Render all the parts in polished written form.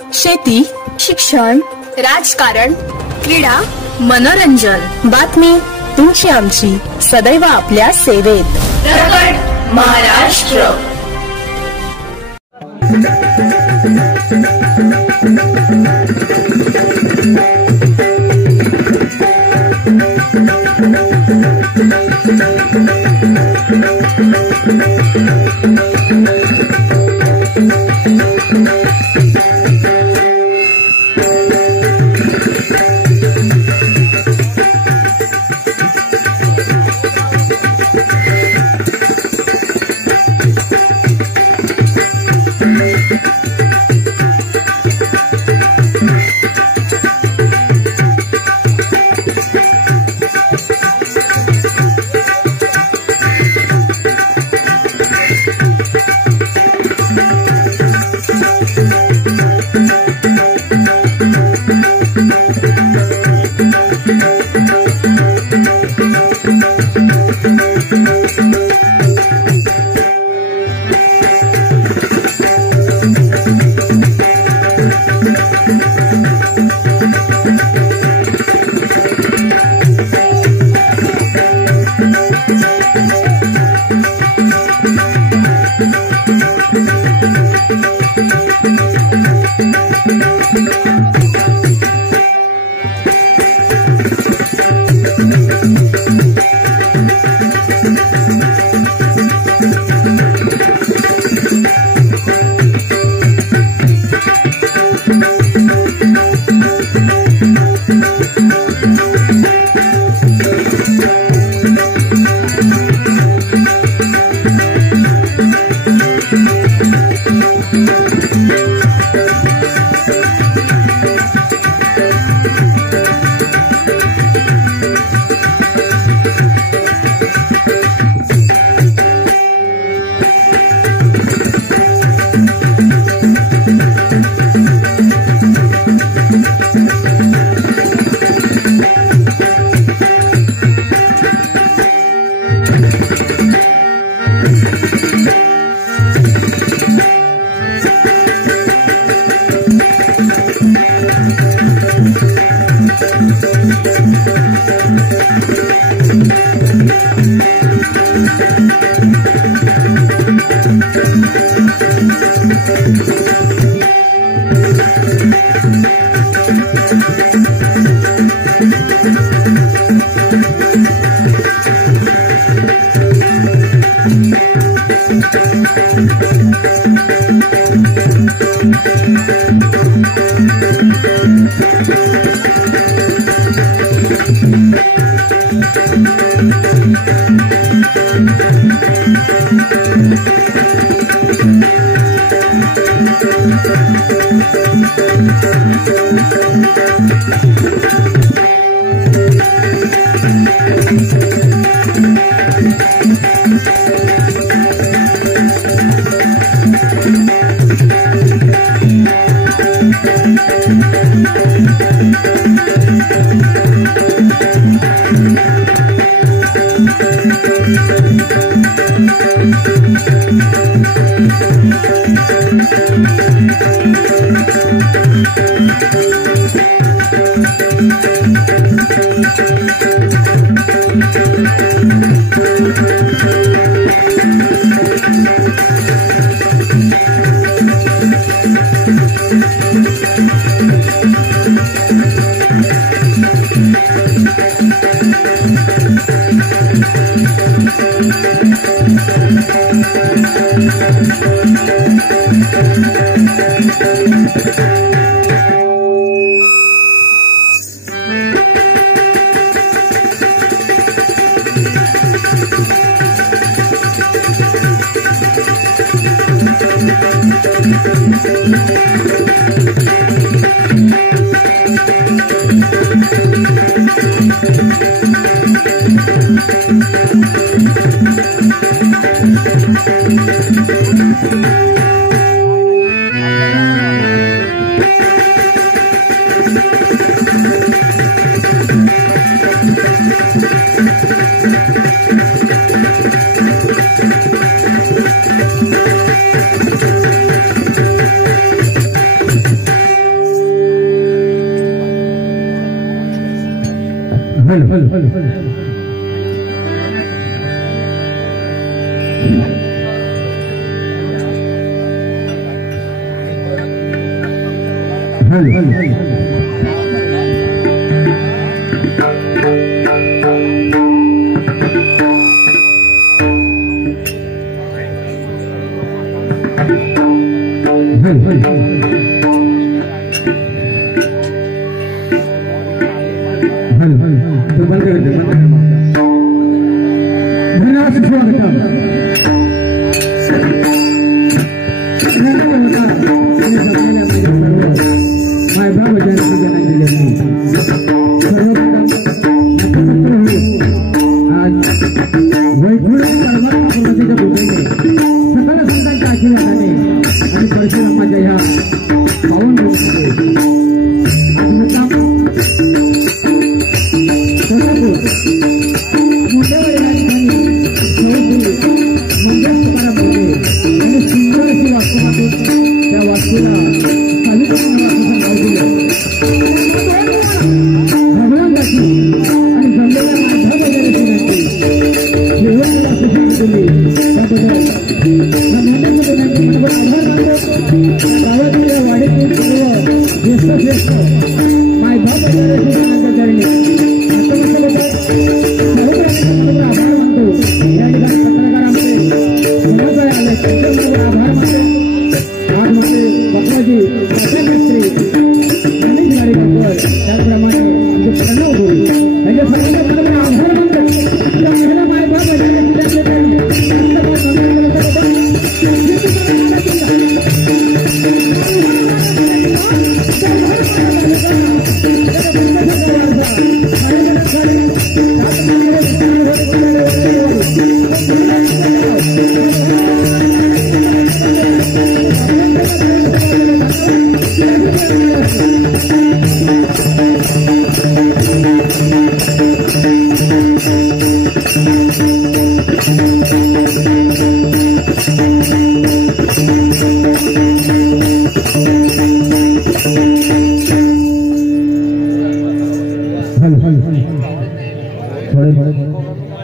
शेती, शिक्षण, राजकारण, क्रीडा, मनोरंजन, बातमी तुमची आमची सदैव आपल्या सेवेत. प्रकट महाराष्ट्र.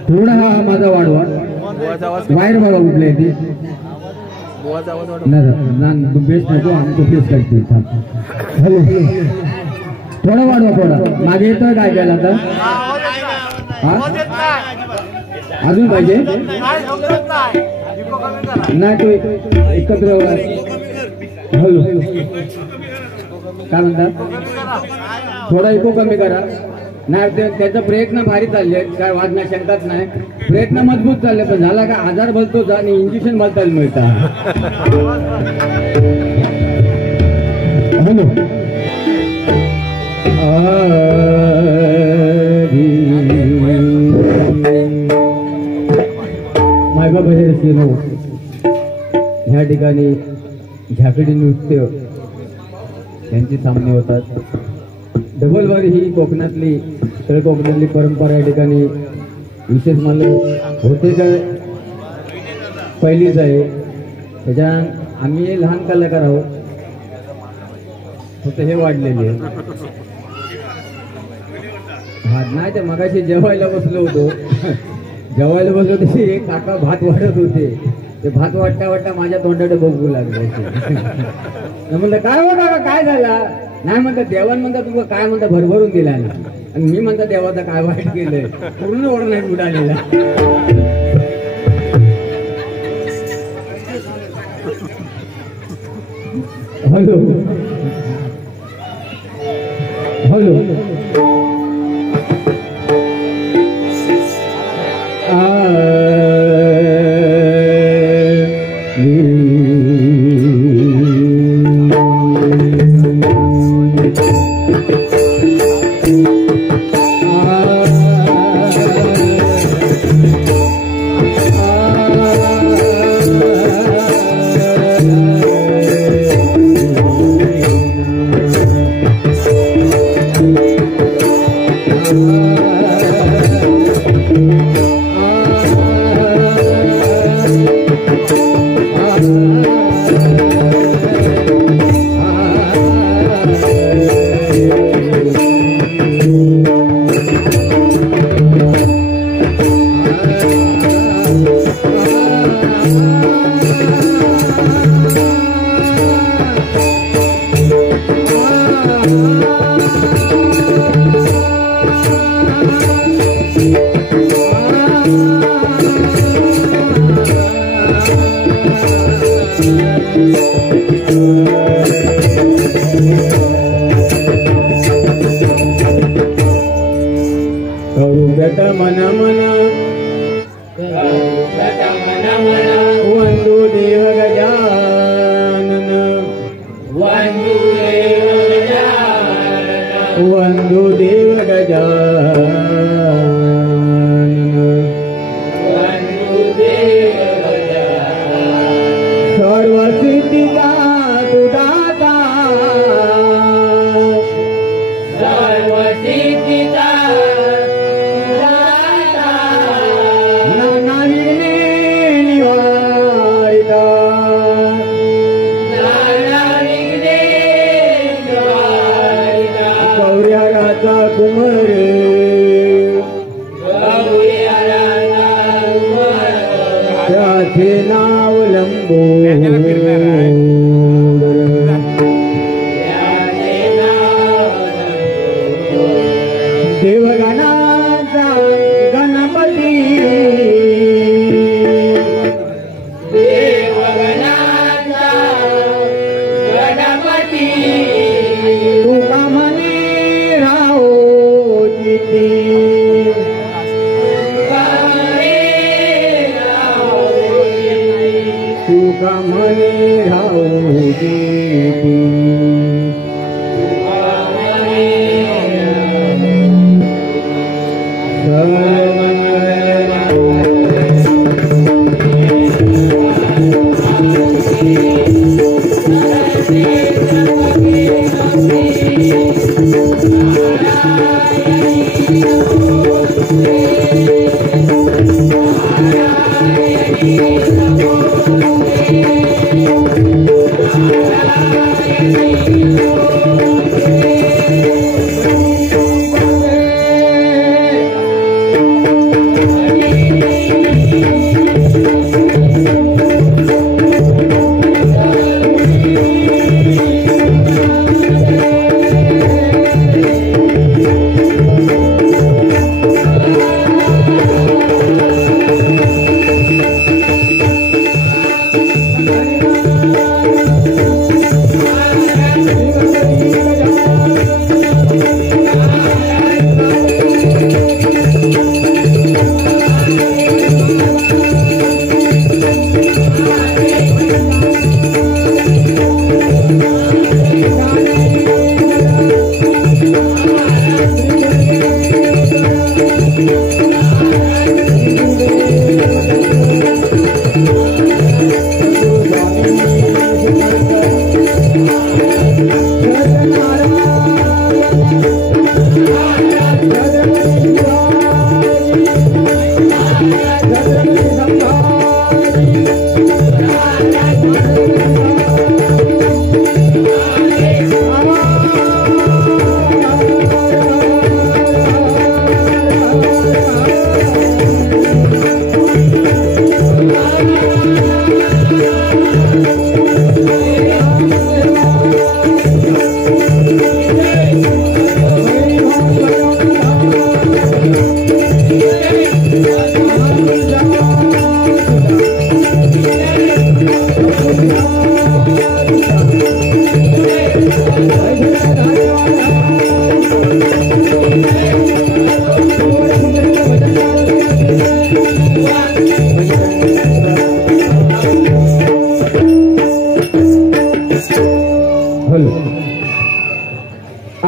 थोडा हा माझा वाढवा वायर बाबा कुठले ती बेस्ट नको आमचं फेस करते हॅलो थोडा वाढवा थोडा मागे येतोय काय केला तर अजून पाहिजे नाही तो एकत्र हॅलो काय म्हणतात थोडा इको कमी करा नाही त्याचा प्रयत्न भारी चालले काय वाजण्या शंकाच नाही प्रयत्न मजबूत चालले पण झाला का आजार भरतोच आणि इंजेक्शन भरतायला मिळतात हॅलो मायबा बहिर केलो ह्या ठिकाणी झाकडी नृत्य यांचे सामने होतात डबलवारी ही कोकणातली उत्तर कोकणातली परंपरा या ठिकाणी विशेष मानलं होते काय पहिलीच आहे त्याच्या आम्ही लहान कलाकार आहोत फक्त हे वाढलेले हा नाही ते मगाशी जेवायला बसलो होतो जेवायला बसलो होते एक काका भात वाढत होते ते भात वाटता वाटता माझ्या तोंडाकडे बघू लागले म्हणलं काय हो काका काय झाला नाही म्हणतात देवान म्हणतात तुला काय म्हणता भरभरून दिला आणि मी म्हणता देवाचा काय वाईट केलंय पूर्ण ओढ नाही उडालेला हॅलो हॅलो करुगत मन मन वंदू देव गजानन वंदू देव गजानन सर्व सिद्धिका तुदाता कुमर त्याचे नाव लंबो देवगणाचा गणपती तुका म्हणे राहो जिती तुका म्हणे राहो जिती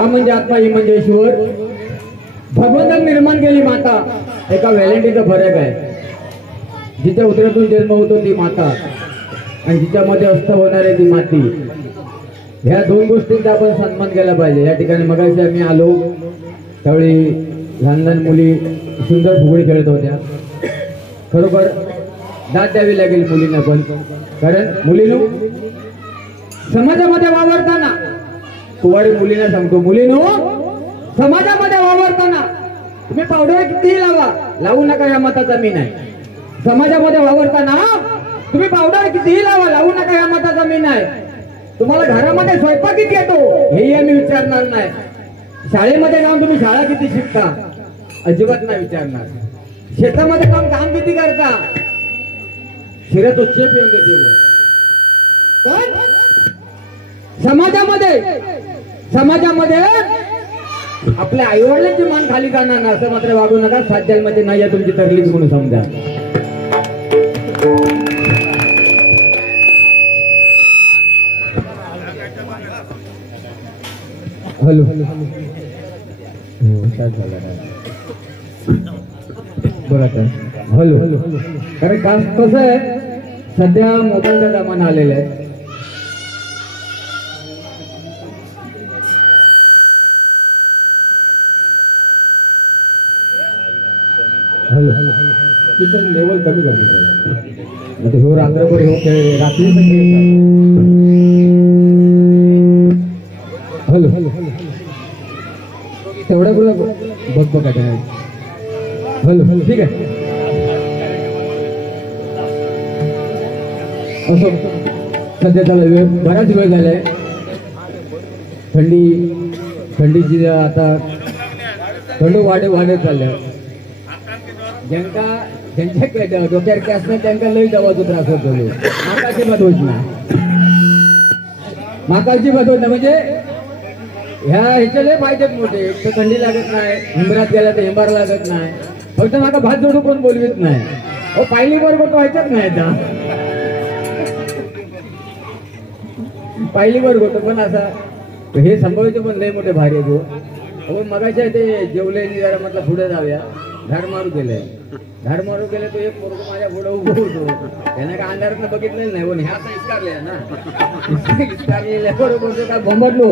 म्हणजे आत्मा ही म्हणजे ईश्वर भगवंताने निर्माण केली माता एका व्हॅलेंटीचा फरक आहे जिच्या उदरातून जन्म होतो ती माता आणि जिच्यामध्ये अस्थ होणारी ती माती ह्या दोन गोष्टींचा आपण सन्मान केला पाहिजे। या ठिकाणी मगाशी आम्ही आलो त्यावेळी लहान लहान मुली सुंदर फुगडी खेळत होत्या। खरोखर दाद द्यावी लागेल मुलींना पण, कारण मुलीनो समाजामध्ये वावरताना कुवारी मुलींना सांगतो, मुलीनो समाजामध्ये वावरताना तुम्ही पावडर कितीही लावा, लावू नका या मताचा मी नाही। समाजामध्ये वावरताना तुम्ही पावडर कितीही लावा, लावू नका या मताचा मी नाही। तुम्हाला घरामध्ये स्वयंपाक किती येतो हेही आम्ही विचारणार नाही। शाळेमध्ये जाऊन तुम्ही शाळा किती शिकता अजिबात नाही विचारणार। शेतामध्ये जाऊन काम किती करता शिरत उच्चेप येऊन देते पण समाजामध्ये आपल्या आईवडिलांची मान खाली करणार ना असं मात्र वागू नका. 7 जन्माची नाही आहे तुमची तरलीच म्हणून समजा. हॅलो बरं हॅलो. कारण का कसं आहे सध्या मोबाईलचा जमाना आलेला आहे. हॅलो तिथं लेवल कमी करते हो रात्रभर हो खेळ रात्री हॅलो तेवढ्या बोला बघ बघा हॅलो ठीक आहे. असं सध्या त्याला वेळ बराच वेळ झालाय. थंडीची आता थंड वाढत चाललंय. ज्यांच्या डोक्यावर कॅस नाही त्यांना लई दवाचा त्रास होतो. माकाची मत होत नाही म्हणजे ह्या ह्याचे लय फायदेत मोठे. एक तर थंडी लागत नाही, हिंबरात गेला तर हिंबार लागत नाही. फक्त माका भात जोडू कोण बोलवीत नाही. अहो पायली बरोबर व्हायचंच नाही आता. पायली बरोबर होतो पण असा हे संभवायचे पण लय मोठे भारी आहे. अहो मगाच्या ते जेवले जरा म्हटलं पुढे जाऊया. झाड मारू गेले तो एक पोरग माझ्या पुढे उभं होतो. त्याने काय अंधारात बघितलेलं नाही. पण ह्या आता इस्कारले ना इस्कारलेल्या बरोबर काय बोंबडलो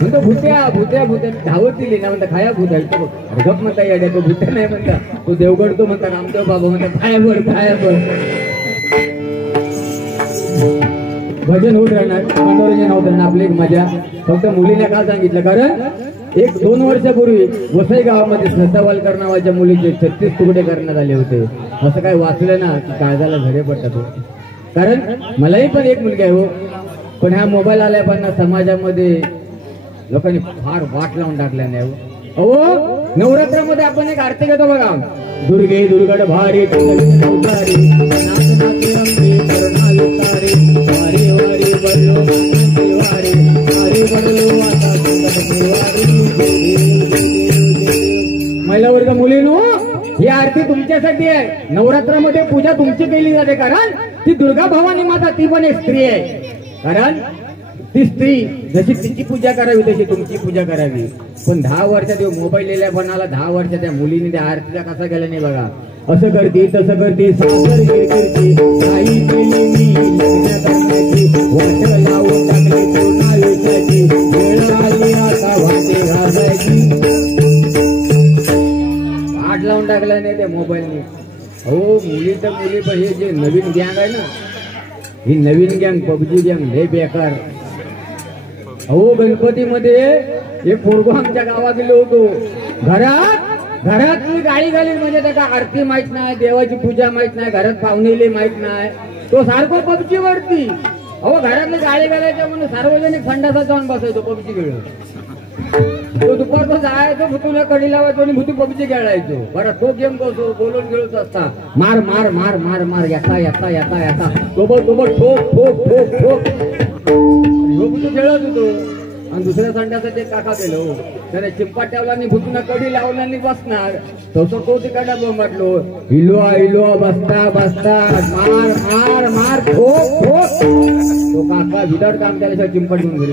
म्हणतो भूत्या धावत दिली ना म्हणता खाया भूत आहे. गप म्हणता येड्या तो भूत्या नाही म्हणता तो देवगड तो म्हणता रामदेव बाबा म्हणता खाया भर भजन होत राहणार, मनोरंजन होत राहणार. आपली एक मजा. फक्त मुलीला का सांगितलं कारण 1-2 वर्षापूर्वी वसई गावामध्ये सत्तावालकर नावाच्या मुलीचे 36 तुकडे करण्यात आले होते. असं काय वाचलं ना की काळजाला झडे पडतात. कारण मलाही पण एक मुलगी आहे हो. पण ह्या मोबाईल आल्यापासून समाजामध्ये लोकांनी फार वाट लावून टाकल्या नाही. अहो नवरात्रामध्ये आपण एक आरती घेतो बघा. दुर्गे दुर्गड भारी महिला वर्ग मुलीनो ही आरती तुमच्यासाठी आहे. नवरात्रामध्ये पूजा तुमची केली जाते कारण ती दुर्गा भवानी माता ती पण एक स्त्री आहे. कारण ती स्त्री जशी तिची पूजा करावी तशी तुमची पूजा करावी. पण 10 वर्षात मोबाईल लिहिल्या बनाला 10 वर्षात त्या मुलीने त्या आरतीला कसा केला नाही बघा. असं करती तसं करती सासर गिरकिरती काही केली मी लग्न करण्याची वाट लावून टाकली पूर्ण आयुष्याची वेळ आली आता वाटे घालायची. वाट लावून टाकला नाही त्या मोबाईलने. हो मुली तर मुली पण हे जे नवीन गँग आहे ना ही नवीन गँग पबजी गँग लय बेकार. अहो गणपतीमध्ये एक पोरगो आमच्या गावात गेलो होतो. घरात मी गाडी घालीन म्हणजे त्याला आरती माहित नाही, देवाची पूजा माहित नाही, घरात पाहुणेली माहित नाही. तो सारखं पबजी वरती. अहो घरातली गाडी घालायच्या म्हणून सार्वजनिक संडासात जाऊन बसायचो पबजी खेळत. तो दुपारचा जायचो भुतूला कडी लावायचो आणि भुतू पबजी खेळायचो. बरं तो गेम कसो बोलून खेळत असता मार मार मार मार मार येता येता येता येता सोबत ठोक ठोक ठोक ठोक भुतू खेळत होतो. आणि दुसऱ्या संडासात ते काका गेलो त्याने चिंपाट ठेवला आणि भुतूना कडी लावला आणि बसणार. तसं तो तिकडा बोंबाटलो हिलवा बसता बसता मार मार मार ठोक ठोक. तो काका विदाउट काम त्याला चिंपाट घेऊन घरी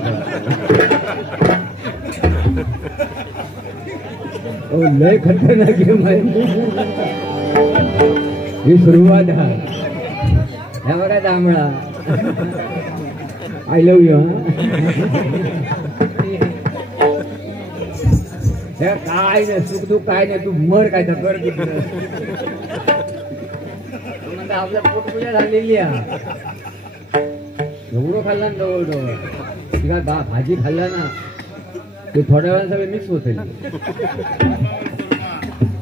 लय खतरनाक गेम आहे ही सुरुवात. ह्या बघा दामळा आय लव्ह यू. काय नाही सुख दुःख काय नाही तू मर काय तर कर म्हणता आपल्या पोटपूजा झालेली आहे. ढोबरो खाल्ला ना जवळ भाजी खाल्ला ना ते थोड्या वेळा सगळे मिक्स होते.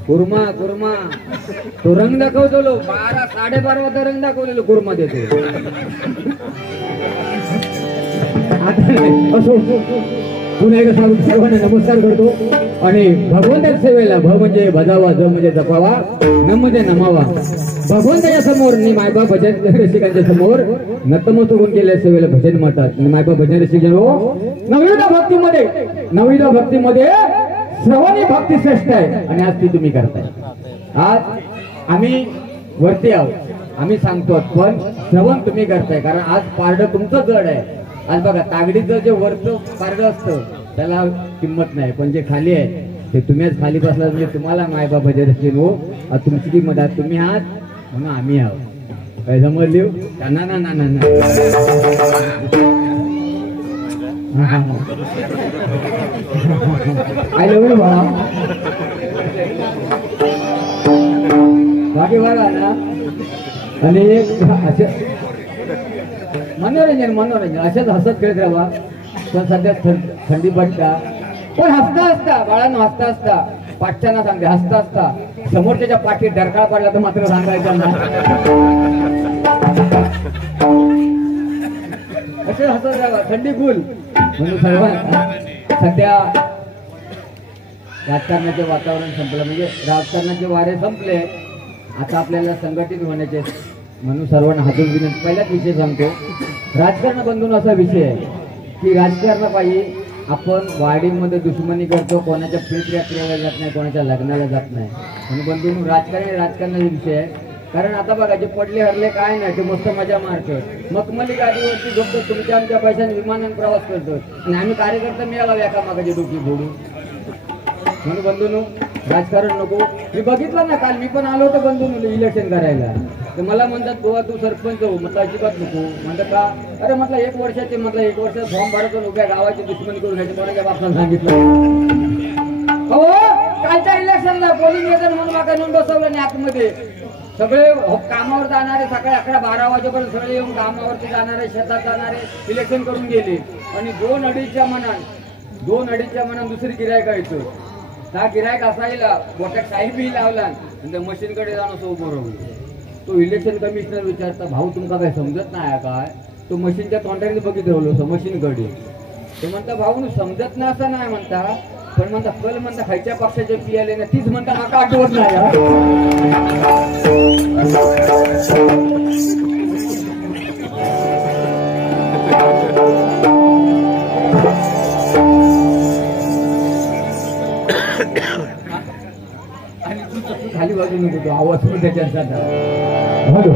कुर्मा तो रंग दाखवतो 12-12.5 वाजता रंग दाखवलेलो कुर्मा देतो. पुन्हा एकदा सर्वांना नमस्कार करतो आणि भगवंताच्या सेवेला भ म्हणजे भजावा, ज म्हणजे जपावा, न म्हणजे नमावा. भगवंताच्या समोर आणि मायबाप भजन रसिकांच्या समोर नतमस्तक होऊन केलेल्या सेवेला भजन म्हणतात. मायबाप भजन रसिक जन हो, नवविध भक्तीमध्ये श्रवणी भक्ती श्रेष्ठ आहे आणि आज ती तुम्ही करताय. आज आम्ही वरती आहोत, आम्ही सांगतो पण श्रवण तुम्ही करताय, कारण आज पारड तुमचं जड आहे. आज बघा तागडीचं जे वरचं पारड असतं त्याला किंमत नाही, पण जे खाली आहे ते तुम्ही आज खाली बसला म्हणजे तुम्हाला मायबाप भजन रसिक हो, तुमची किंमत आहे. तुम्ही आहात म्हणून आम्ही आहोत. काय समजली? ना ना ना ना ना आय लव्ह यू बाळा. बाकी बघा ना. आणि असे मनोरंजन असेच हसत खेळत राहा. पण सध्या थंडी पडता, पण हसता बाळांनो हसता पाठच्याना सांगते हसता समोरच्या पाठीत डरकाळ पडला तर मात्र सांगायचं ना. असे हसत राहा, थंडी गुल. म्हणून सर्वांना सध्या राजकारणाचे वातावरण संपलं, म्हणजे राजकारणाचे वारे संपले. आता आपल्याला संघटित होण्याचे, म्हणून सर्वांना हातून विनंती. पहिलाच विषय सांगतो, राजकारण बंधून असा विषय आहे की राजकारणापायी आपण वाडीमध्ये दुश्मनी करतो, कोणाच्या प्रीतयात्रेला जात नाही, कोणाच्या लग्नाला जात नाही. म्हणून बंधून राजकारणाचा विषय आहे. कारण आता बघा जे पडले हरले काय नाही ते मस्त मजा मारतो, मखमली गाडीवरती झोपतो, तुमच्या आमच्या पैशाने विमानाने प्रवास करतो आणि आम्ही कार्यकर्ता मिळाला एका मागाची डोकी फोडू. म्हणून बंधूंनो राजकारण नको. मी बघितलं ना काल, मी पण आलो होतो बंधूंनो इलेक्शन करायला. तर मला म्हणतात गोवा तू सरपंच हो, म्हटलं अजिबात नको. म्हणतात का? अरे म्हटलं 1 वर्षाचे, म्हटलं 1 वर्ष फॉर्म भरतो, उभ्या गावाची दुश्मनी करून घ्यायची. कोणाच्या बापानं सांगितलं हो? कालच्या इलेक्शनला पोलिंग एजंट म्हणून माका नेऊन बसवलं नाही आतमध्ये. सगळे कामावर जाणारे सकाळी 11-12 वाजेपर्यंत सगळे येऊन कामावरती जाणारे, शेतात जाणारे इलेक्शन करून गेले. आणि 2-2.5च्या मनात दुसरी गिरायक यायचो. हा गिरायक असायला मोठ्या साहेबही लावला आणि त्या मशीनकडे जाणं सो बरोबर. तो इलेक्शन कमिशनर विचारता, भाऊ तुमका काय समजत नाही काय? तो मशीनच्या तोंडाने बघितलं होतं मशीनकडे. ते म्हणता भाऊ समजत नाही असं नाही म्हणता, पण म्हणता कल म्हणता खायच्या पक्षाचे पियाले ना, तीच म्हणता माका आठवत नाही. आणि तू खाली बाजू नको, तो आवाज पण त्याच्यात जाता. हॅलो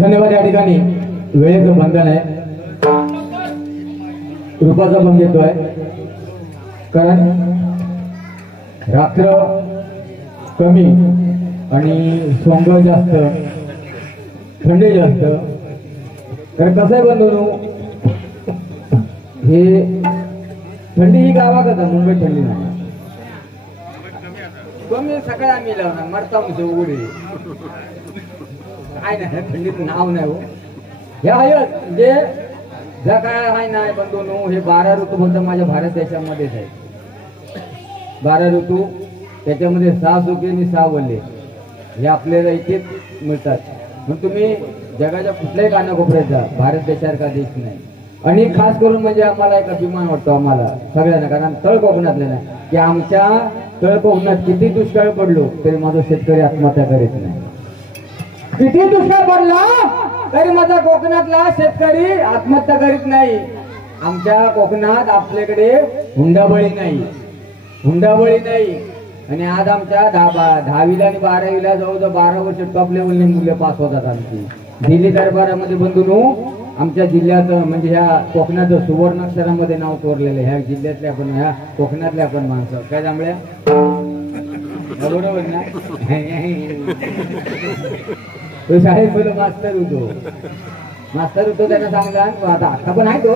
धन्यवाद. या ठिकाणी वेळेचं बंधन आहे, रूपाचा पण घेतोय, कारण रात्र कमी आणि सोंग जास्त, थंडी जास्त. तर कसं आहे बंधू, हे थंडी ही गावाकडे मुंबईत थंडी नाही कमी. सकाळी आम्ही लावणार मरता म्हणजे उघडे काय नाही, थंडीचं नाव नाही हो. हे आहे जे ज्या काय आहे नाही बंधूनो, हे 12 ऋतू बोलतात माझ्या भारत देशामध्येच आहे. 12 ऋतू, त्याच्यामध्ये 6 सुके आणि 6 वल्ले हे आपल्याला इथेच मिळतात. मग तुम्ही जगाच्या कुठल्याही कानाकोपऱ्यात जा, भारत देशासारखा देश नाही. आणि खास करून म्हणजे आम्हाला एक अभिमान वाटतो आम्हाला सगळ्यांना, कारण तळ कोकणातले नाही की आमच्या तळ कोकणात किती दुष्काळ पडलो तरी माझा शेतकरी आत्महत्या करीत नाही. किती दुष्काळ पडला तरी माझा कोकणातला शेतकरी आत्महत्या करीत नाही. आमच्या कोकणात आपल्याकडे हुंडाबळी नाही, हुंडाबळी नाही. आणि आज आमच्या 10वीला आणि 12वीला जवळजवळ 12 वर्ष टॉप लेवलने मुलं पास होतात आमची. दिल्ली दरबारामध्ये बंधूंनो आमच्या जिल्ह्याचं म्हणजे ह्या कोकणाचं सुवर्णाक्षरामध्ये नाव कोरलेलं ह्या जिल्ह्यातल्या आपण ह्या कोकणातल्या आपण माणसं काय जांभळ्या बरोबर ना तो शाळेत पहिलं मास्तर होतो त्यांना सांगला आता पण आहे तो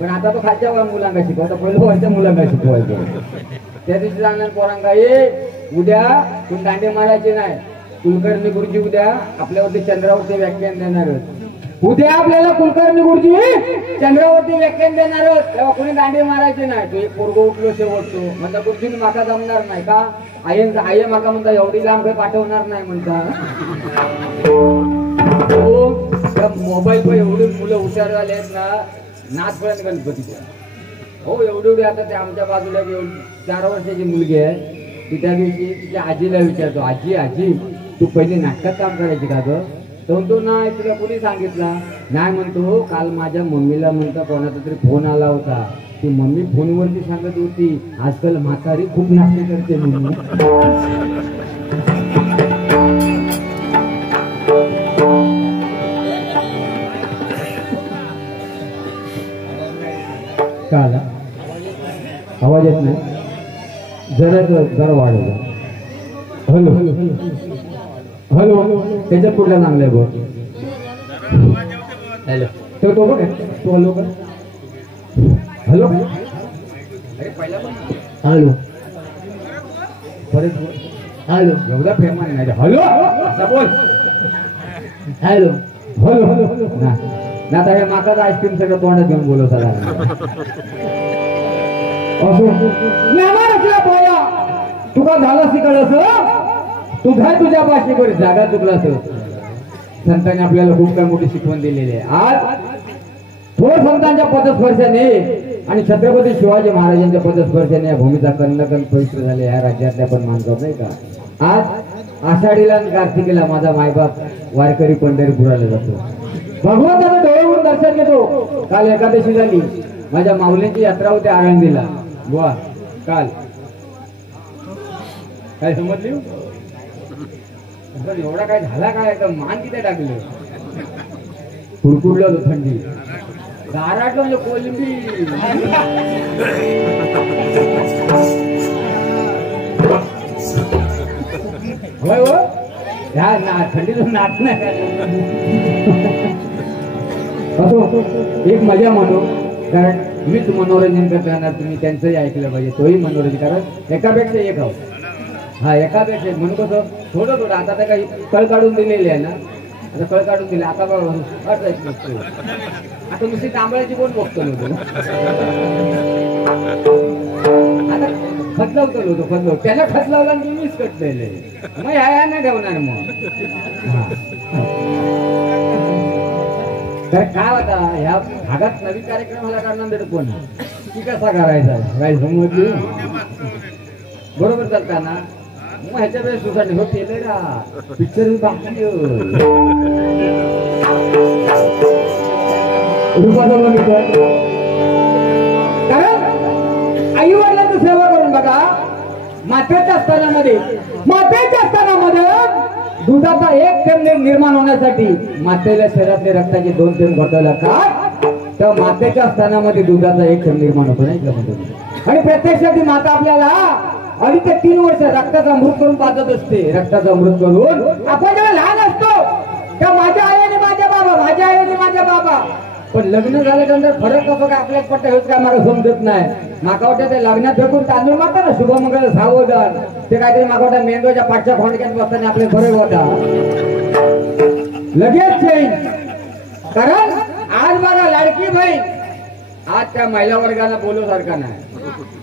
पण आता तो खालच्या मुलांना शिकवायचा पहिलं वरच्या मुलांना शिकवायचं त्या दिवशी सांगणार पोरांका उद्या तू दांडे मारायचे नाही कुलकर्णी गुरुजी उद्या आपल्यावरती चंद्रावरती व्याख्यान देणार उद्या आपल्याला कुलकर्णी गुरुजी चंद्रावरती व्याख्यान देणार तेव्हा कोणी दांडे मारायचे नाही तो एक पोरगो उठलो शेवटतो म्हणता गुरुजीने माका जमणार नाही का आई माका म्हणता एवढी लांब काही पाठवणार नाही म्हणता मोबाईल पण एवढी मुलं हुशार झाले आहेत ना नाचपर्यंत गणपतीच्या हो एवढी आता ते आमच्या बाजूला 4 वर्षाची मुलगी आहे ती त्या दिवशी तिच्या आजीला विचारतो आजी तू पहिले नाटकात काम करायची का ग तो नाही तुला कोणी सांगितला नाही म्हणतो काल माझ्या मम्मीला म्हणता कोणाचा तरी फोन आला होता ती मम्मी फोनवरती सांगत होती आजकाल म्हातारी खूप नाटके करते म्हणून काल आवाज येत नाही जरा वाढवला हॅलो हॅलो त्याच्यात कुठला चांगला बोल हॅलो तो बघ तू हॅलो का हॅलो अरे पहिला हॅलो परत हॅलो एवढा प्रेमाने नाही हॅलो बोल हॅलो हॅलो हॅलो ना आता हे माकाच आईस्क्रीम सगळं तोंडात घेऊन बोलवत तुका झाला शिकलं तू काय तुझ्या भाषेवर जागा चुकला संतांनी आपल्याला खूप काय मोठी शिकवण दिलेली आहे आज थोर संतांच्या पदस्पर्शाने आणि छत्रपती शिवाजी महाराजांच्या पदस्पर्शाने या भूमीचा कन्नकन पवित्र झाले ह्या राज्यातल्या पण मानतो नाही का आज आषाढीला आणि कार्तिकीला माझा मायबाप वारकरी पंढरपुराला जातो भगवंताचं डोळ्यावरून दर्शन घेतो काल एकादशी झाली माझ्या माऊलींची यात्रा होती आळंदीला बुवा काल काय समजली पण एवढा काय झाला काय तर मान किती टाकलं कुडकुडलं होतं थंडी गाराटलं म्हणजे कोलिंबी होय हो ह्या थंडीचं नाच नाही असो एक मजा म्हणू कारण मीच मनोरंजन करत राहणार तुम्ही त्यांचंही ऐकलं पाहिजे तोही मनोरंजन कारण एकापेक्षा एक आहो हा एकापेक्षा म्हणून कसं थोडं आता तर काही कळ काढून दिलेली आहे ना आता कळ काढून दिले आता नसतो आता नुसती तांबळ्याची कोण बघतो नव्हतो आता खतलावतो होतो खतलाव त्याला खतलावला आणि तुम्हीच कटलेले मग ह्या नाही ठेवणार मग तर काय होता ह्या भागात नवीन कार्यक्रमाला काढणार कोण की कसा करायचा काय समजली बरोबर चालताना मग ह्याच्या वेळेस सुसाट हो केले ना पिक्चर बाकी कारण आई वडिलांची सेवा करून बघा मातेच्या स्थानामध्ये दुधाचा एक थेंब निर्माण होण्यासाठी मातेला शरीरातले रक्ताचे 2 थेंब घटवले लागतात तेव्हा मातेच्या स्थानामध्ये दुधाचा एक थेंब निर्माण होतो नाही का आणि प्रत्यक्षात माता आपल्याला 2 ते 3 वर्ष रक्ताचा अमृत करून पाजत असते रक्ताचा अमृत करून आपण जेव्हा लहान असतो तेव्हा माझ्या आई आणि माझ्या बाबा पण लग्न झाल्यानंतर फरक कसं काय आपल्याला पट्ट हेच काय मला समजत नाही माका वाटतं ते लग्नात फेकून तांदूळ मारता ना शुभमंगल सावधान ते काहीतरी माका वाटतं मेंदूच्या पाठच्या खोंडक्यात बसताना आपले फरक होता लगेच चेंज कारण आज बघा लाडकी बहीण आज त्या महिला वर्गाला बोलू सारखा नाही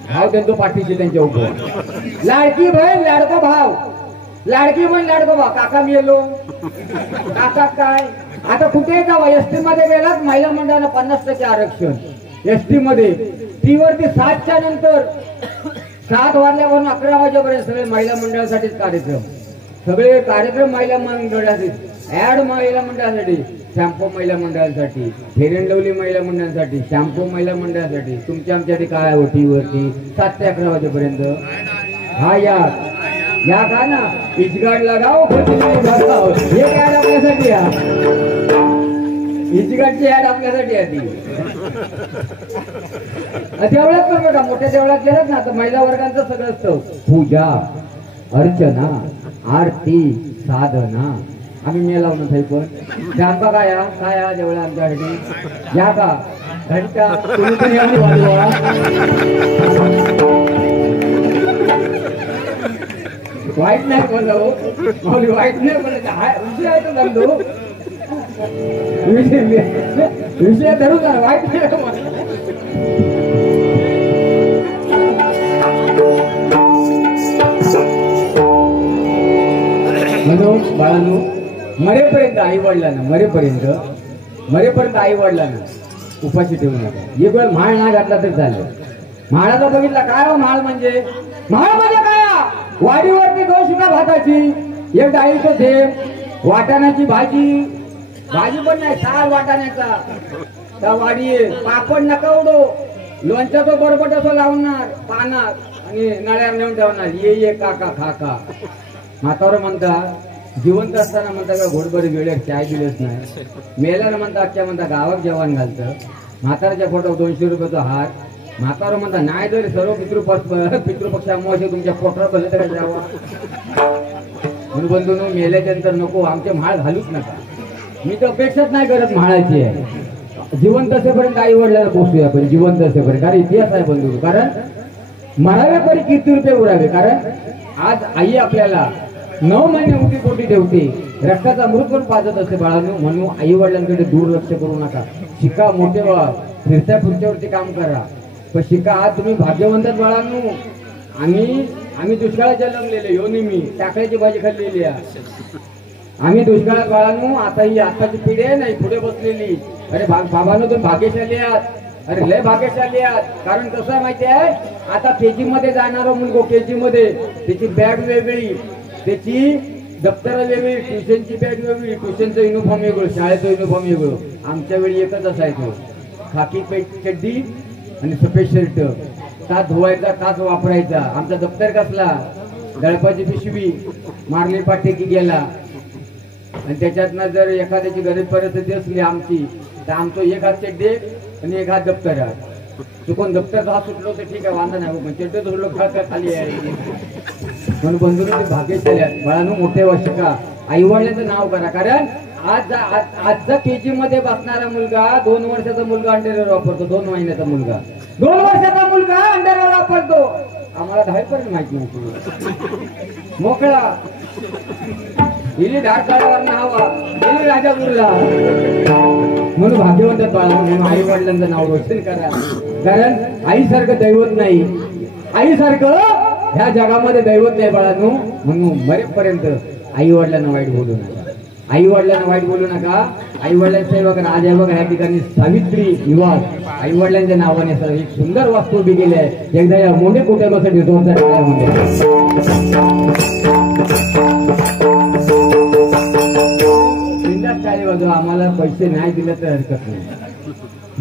भाव त्यांचा पाठीशी त्यांच्या उभं लाडकी बहीण लाडको भाव लाडकी बहीण लाडको भाव काका मी येलो काका काय आता कुठे जावा एसटी मध्ये गेलात महिला मंडळाला 50% आरक्षण एसटी मध्ये टी वरती 7च्या नंतर 7 वाजल्यापासून 11 वाजेपर्यंत सगळे महिला मंडळासाठीच कार्यक्रम सगळे कार्यक्रम महिला मंडळासाठी ऍड महिला मंडळासाठी शॅम्पू महिला मंडळासाठी फेअर अँड लवली महिला मंडळासाठी शॅम्पू महिला मंडळासाठी तुमच्या आमच्यासाठी काय हो टी वरती 7 ते 11 वाजेपर्यंत हा या का ना पिचगाड लगाव हे काय आपल्यासाठी या हिची गाठची ऍड आपल्यासाठी आधी देवळात पण बघा, मोठ्या देवळात गेलात ना तर महिला वर्गांचं सगळं असतं, पूजा अर्चना आरती साधना. आम्ही मेला लावून थाई पण जाणता काय देवळा आमच्यासाठी या का घंटा तुम्ही पण या वाजवा. वाईट नाही बोलावं माऊली, वाईट नाही बोलायचं, विषय आहे तो धंदो, विषय धरू का, वाईट नाही. म्हणून बाळांनो, मरेपर्यंत आई वडिलांना उपाशी ठेवू नका. एक वेळ म्हाळ ना घातला तरी चालेल. म्हाळाचा बघितला काय हो, म्हाळ म्हणजे काय, वाडीवरती 2 शिका भाताची, एक डाळीचं थेंब, वाटाण्याची भाजी पण नाही, 4 वाटाण्याचा त्या वाडी, पापड नका उडो, लोणच्याचं बरबट असं लावणार पानात आणि नळ्यावर नेऊन ठेवणार, ये काका खा. म्हातावर म्हणता जिवंत असताना म्हणता का घोडबरी वेळेवर चाय दिलेच नाही, मेल्यानं म्हणता आजच्या म्हणता गावात जेवण घालतं. म्हाताऱ्याच्या फोटो 200 रुपयाचा हार. म्हातावर म्हणता नाही जरी सर्व पितृपक्ष अमावस्या तुमच्या पोटावर बसले तर जावा. म्हणून बंधूंनो, मेल्याच्या नंतर नको आमचे म्हाळ घालूच नका. मी तर अपेक्षाच नाही करत म्हाळाची आहे. जिवंत असेपर्यंत आई वडिलांना पोचूया आपण, जिवंत असेपर्यंत. कारण इतिहास आहे बंधू, कारण मरावे परी कीर्ती रुपये उडावे. कारण आज आई आपल्याला 9 महिने उठी पोटी ठेवते, रक्ताचा अमृत पण पाजत असते बाळांनो. म्हणून आई वडिलांकडे दुर्लक्ष करू नका. शिका, मोठे व्हा, फिरत्या पुढच्यावरती काम करा, पण शिका. आज तुम्ही भाग्यवंतात बाळांनो. आम्ही दुष्काळात जन्मलेले, योनी मी टाकळ्याची भाजी खाल्लेली आहे. आम्ही दुष्काळात बाळांनो. आता ही आताची पिढी आहे नाही पुढे बसलेली. अरे बाबांनो तुम्ही भाग्यशाली आहात, अरे लय भाग्यशाली आहात. कारण कसं आहे माहिती आहे, आता केजी मध्ये जाणारा मुलगो, केजी मध्ये त्याची बॅग वेगळी, त्याची दप्तर वेगळी, ट्युशनची बॅग वेगळी, ट्युशनचं युनिफॉर्म वेगळं, शाळेचं युनिफॉर्म वेगळं. आमच्या वेळी एकच असायचं, खाकी चड्डी आणि सफेद शर्ट, तास धुवायचा तास वापरायचा. आमचा दप्तर कसला, दळपाची पिशवी, मारली पाठी की गेला. आणि त्याच्यातनं जर एखाद्याची गरज परिस्थिती असली आमची, तर आमचं एक हात चड्डी आणि एक हात दप्तर आहे. चुकून दप्तर हात सुटलो तर ठीक आहे, वांधा नाही, पण चड्डी धरलो खाली आहे. म्हणून बंधूंनो, ते भाग्यशाली आहेत बाळांनो. मोठे वा शिका, आई वडिलांचं नाव करा. कारण आजचा केजी मध्ये बसणारा मुलगा 2 वर्षाचा मुलगा अंडरवेअर वापरतो, 2 महिन्याचा मुलगा 2 वर्षाचा मुलगा अंडरवेअर वापरतो. आम्हाला 10 पर्यंत माहिती नव्हती. मोकळा गेली धारकाळावर हवा गेली राजापूरला. म्हणून भाग्यवंत बाळा, म्हणून आई वडिलांचं नाव रोशन करा. कारण आईसारखं दैवत नाही, आईसारखं ह्या जगामध्ये दैवत नाही बाळांनो. म्हणून मरेपर्यंत आई वडिलांना वाईट बोलू नका, आई वडिलांना वाईट बोलू नका. आई वडिलांच्या बघा, आज आहे बघा या ठिकाणी सावित्री निवास आई वडिलांच्या नावाने एक सुंदर वास्तू उभी केली आहे. एकदा या मोठे कुटुंबासाठी जोरदार टाळ्या टाळी वाजवा. आम्हाला पैसे नाही दिले तर हरकत नाही,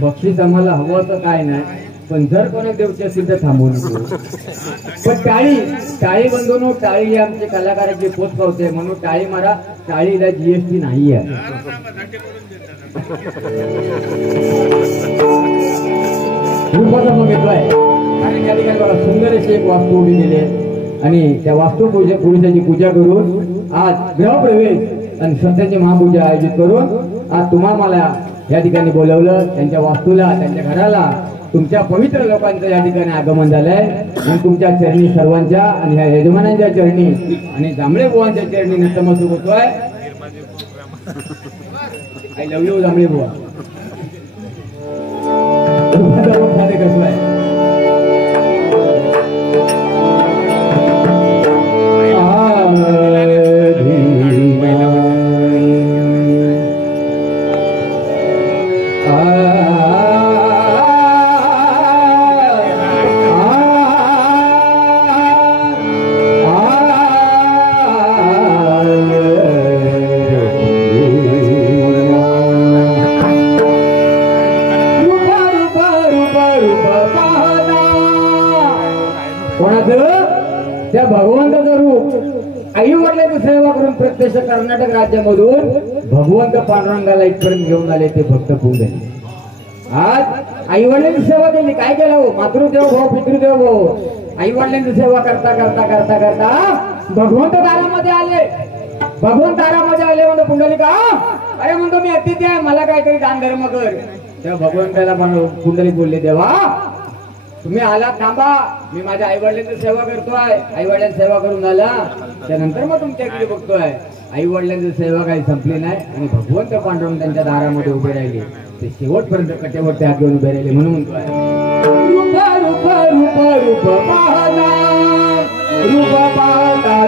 बक्षीस आम्हाला हवं तर काय नाही, पण जर कोणा देवची असेल तर थांबवू नको. पण टाळी बंधून, टाळी ही आमची कलाकाराची पोच पावते. म्हणून टाळी मारा. टाळीला GST नाही आहे. मग येतोय कारण या ठिकाणी बघा सुंदर अशी एक वास्तू उभी केली आहे आणि त्या वास्तू पुरुषाची पूजा करून आज गृहप्रवेश आणि सत्याची महापूजा आयोजित करून आज तुम्हाला या ठिकाणी बोलवलं. त्यांच्या वास्तूला, त्यांच्या घराला तुमच्या पवित्र लोकांचं या ठिकाणी आगमन झालंय. आणि तुमच्या चरणी सर्वांच्या आणि ह्या यजमानांच्या चरणी आणि जांभळे बुवांच्या चरणी नतमस्तक होतोय. आय लव्ह यू जांभळे बुवा. कसलाय त्या भगवंताचं रूप आई वडिलांची सेवा करून प्रत्यक्ष कर्नाटक राज्यामधून भगवंत पांडुरंगाला इथपर्यंत घेऊन आले ते भक्त पुंडली. आज आई वडिलांची सेवा केली. काय केलं हो? मातृदेव भाऊ पितृदेव भाऊ आई वडिलांची सेवा करता करता करता करता भगवंत दारामध्ये आले. भगवंत दारामध्ये आले म्हणतो पुंडलिका, अरे म्हणतो मी अतिथी आहे, मला काहीतरी दान धर्म कर. तेव्हा भगवंताला पुंडलिक बोलले, देवा तुम्ही आलात, थांबा, मी माझ्या आई वडिलांची सेवा करतोय. आई वडिलांची सेवा करून आला त्यानंतर मग तुमच्याकडे बघतोय. आई वडिलांची सेवा काही संपली नाही आणि भगवंत पांडुरंग त्यांच्या दारामध्ये उभे राहिले. ते शेवटपर्यंत कटेवरती हात घेऊन उभे राहिले. म्हणून म्हणतोय, रूप रूप रूप रूप पाहता, रूप पाहता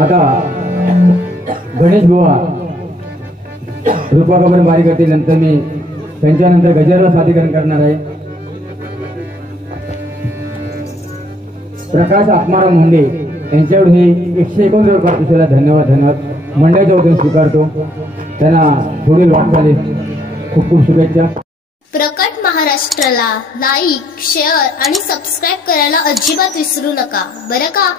आता गणेश बुवा रूपा खबर बारी करतील. नंतर मी त्यांच्यानंतर गजरला सादरीकरण करणार आहे. प्रकाश आत्माराम मुंडे यांच्याकडून हे 169 पारितोषिकाला धन्यवाद. मंडळाच्या वतीने स्वीकारतो. त्यांना पुढील वाटचाली खूप खूप शुभेच्छा. प्रकट महाराष्ट्राला लाईक, शेअर आणि सबस्क्राईब करायला अजिबात विसरू नका बरं का.